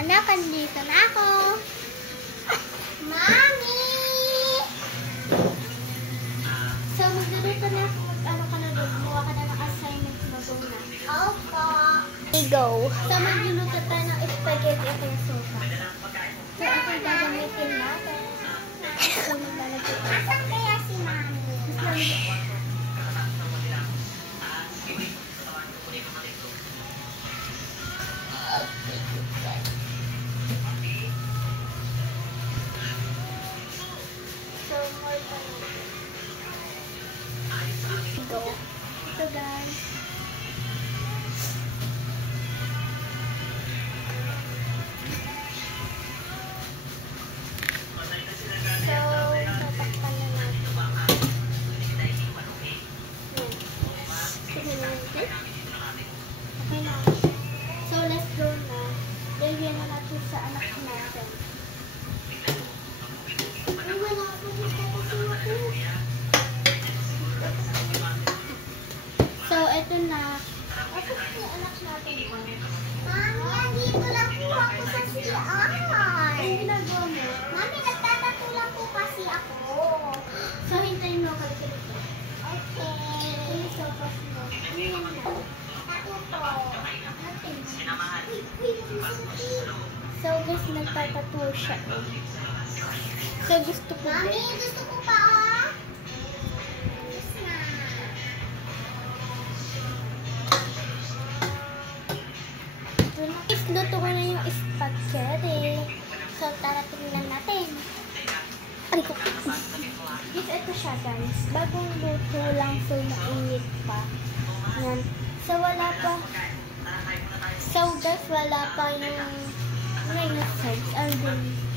Anak, andito na ako. Mami! So, magluluto na ako. Ano ka na doon? Muha ka na ng assignment mo doon na. Opo. Go. So, magluluto tayo ng spaghetti at yung sopa. So, ito yung gagamitin natin. So, maglalagay. Asan kaya si Mami? Go. So guys, tatakpan na natin. Sige natin. Okay na. So let's go na. Lagyan na natin sa anak natin. Ay, wala po dito kasi ako. So, ito na. Ito yung anak natin. Mami, andito lang po ako sa CR. Ang ginagawa mo? Mami, nagtatato lang po kasi ako. So, hintayin mo kay Kirito. Okay. So, kasi mo. Ano yan na? Tato po. Natin. So, guys, nagtatato siya. So, gusto ko. Mami, gusto ko pa. Luto ko na yung spaghetti. So, tara tingnan natin. Ay ko. Yes, ito siya guys. Bagong luto lang. So, mainit pa. Yan. So, wala pa. So, guys, wala pa yung sides.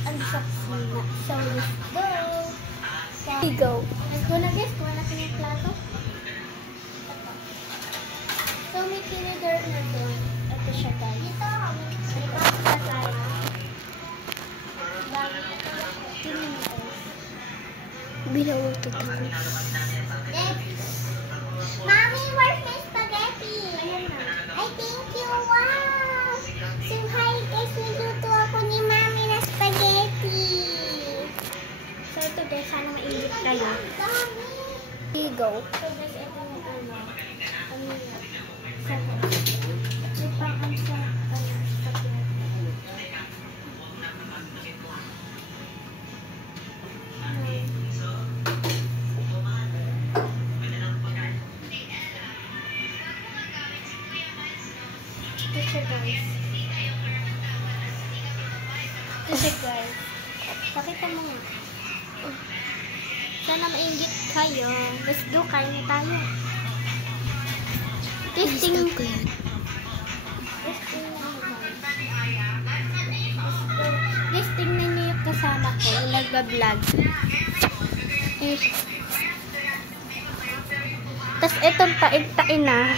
Ang saksi na. So, let's go. Let's go. Let's go na guys. Kuha natin yung plato. So, may tinidor na doon. Ito siya guys. Ito. Binaluto ko. Mommy, where's my spaghetti? Ayan na. Ay, thank you. Wow! So, hi guys. Niluto ako ni Mommy na spaghetti. So, ito guys. Sana mainit kayo. Here you go. So, guys, ito yung ano. May pang-an sa guys. Pakita mo nga. Sana maingit kayo. Let's go, kain tayo. Testing ko yan. Guys, tingnan niyo yung kasama ko. Yung nagbablog. Tapos itong tain na.